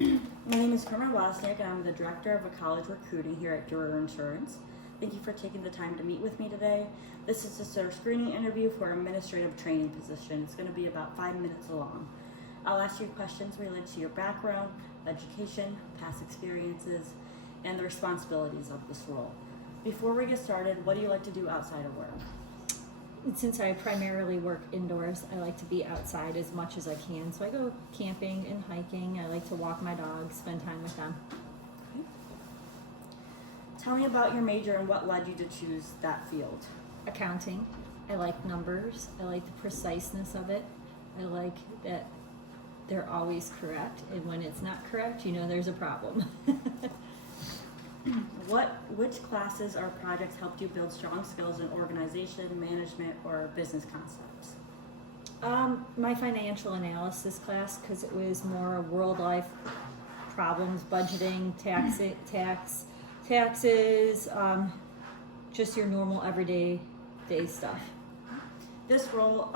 My name is Carmen Wozniak, and I'm the Director of College Recruiting here at Durer Insurance. Thank you for taking the time to meet with me today. This is just our screening interview for an administrative training position. It's going to be about 5 minutes long. I'll ask you questions related to your background, education, past experiences, and the responsibilities of this role. Before we get started, what do you like to do outside of work? Since I primarily work indoors, I like to be outside as much as I can. So I go camping and hiking. I like to walk my dogs, spend time with them. Okay. Tell me about your major and what led you to choose that field. Accounting. I like numbers. I like the preciseness of it. I like that they're always correct. And when it's not correct, you know there's a problem. Which classes or projects helped you build strong skills in organization, management, or business concepts? My financial analysis class, because it was more world life problems, budgeting, taxes, just your normal everyday stuff. This role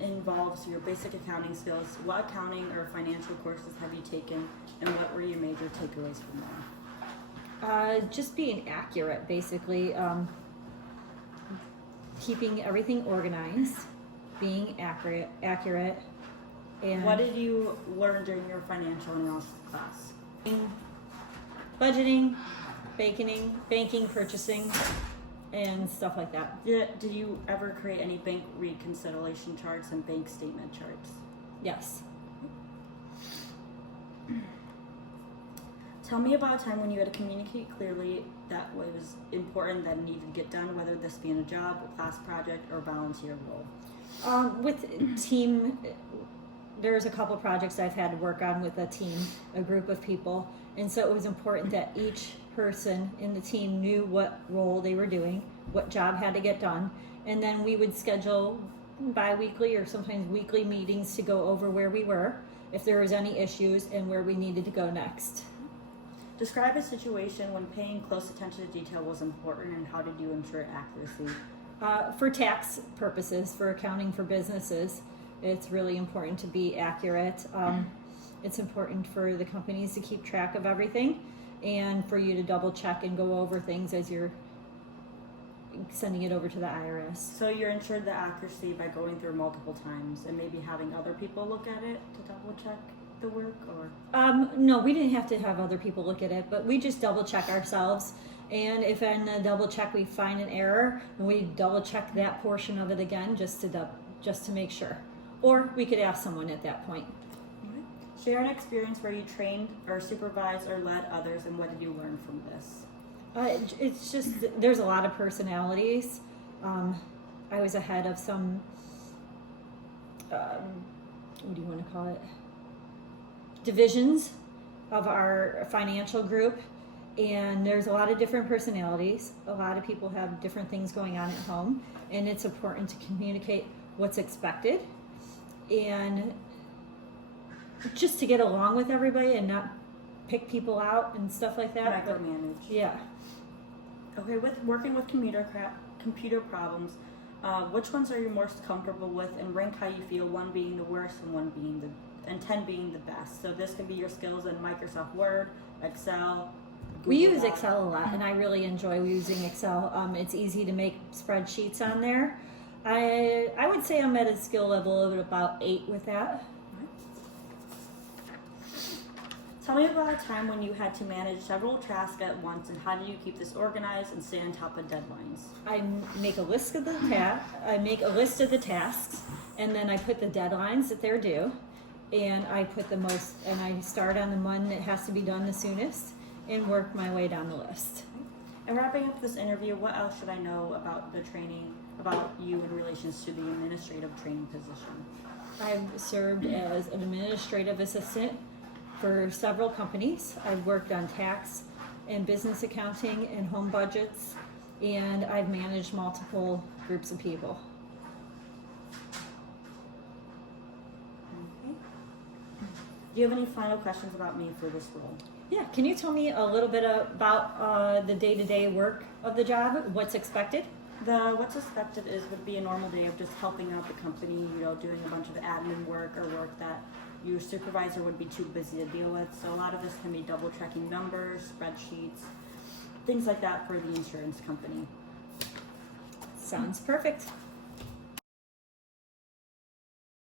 involves your basic accounting skills. What accounting or financial courses have you taken, and what were your major takeaways from them? Just being accurate, basically. Keeping everything organized, being accurate, and What did you learn during your financial analysis class? budgeting, banking, purchasing, and stuff like that. Did you ever create any bank reconciliation charts and bank statement charts? Yes. Tell me about a time when you had to communicate clearly that what was important that needed to get done, whether this be in a job, a class project, or volunteer role. With team, there's a couple projects I've had to work on with a team, a group of people, and so it was important that each person in the team knew what role they were doing, what job had to get done, and then we would schedule bi-weekly or sometimes weekly meetings to go over where we were, if there was any issues, and where we needed to go next. Describe a situation when paying close attention to detail was important, and how did you ensure accuracy? For tax purposes, for accounting for businesses, it's really important to be accurate. It's important for the companies to keep track of everything, and for you to double check and go over things as you're sending it over to the IRS. So you're ensured the accuracy by going through multiple times and maybe having other people look at it to double check the work, or? No, we didn't have to have other people look at it, but we just double check ourselves. And if in the double check we find an error, then we double check that portion of it again just to make sure. Or we could ask someone at that point. Share an experience where you trained or supervised or led others, and what did you learn from this? It's just, there's a lot of personalities. I was ahead of some, what do you want to call it? Divisions of our financial group, and there's a lot of different personalities. A lot of people have different things going on at home, and it's important to communicate what's expected and just to get along with everybody and not pick people out and stuff like that. Micromanage. Yeah. Okay, with working with computer problems, which ones are you most comfortable with, and rank how you feel, 1 being the worst and 10 being the best. So this could be your skills in Microsoft Word, Excel. We Google use Docs. Excel a lot, and I really enjoy using Excel. It's easy to make spreadsheets on there. I would say I'm at a skill level of about 8 with that. Tell me about a time when you had to manage several tasks at once, and how do you keep this organized and stay on top of deadlines? I make a list of the tasks, and then I put the deadlines that they're due, and I start on the one that has to be done the soonest and work my way down the list. And wrapping up this interview, what else should I know about the training, about you in relations to the administrative training position? I've served as an administrative assistant for several companies. I've worked on tax and business accounting and home budgets, and I've managed multiple groups of people. Okay. Do you have any final questions about me for this role? Yeah, can you tell me a little bit about the day-to-day work of the job? What's expected? What's expected would be a normal day of just helping out the company, doing a bunch of admin work or work that your supervisor would be too busy to deal with. So a lot of this can be double checking numbers, spreadsheets, things like that for the insurance company. Sounds perfect.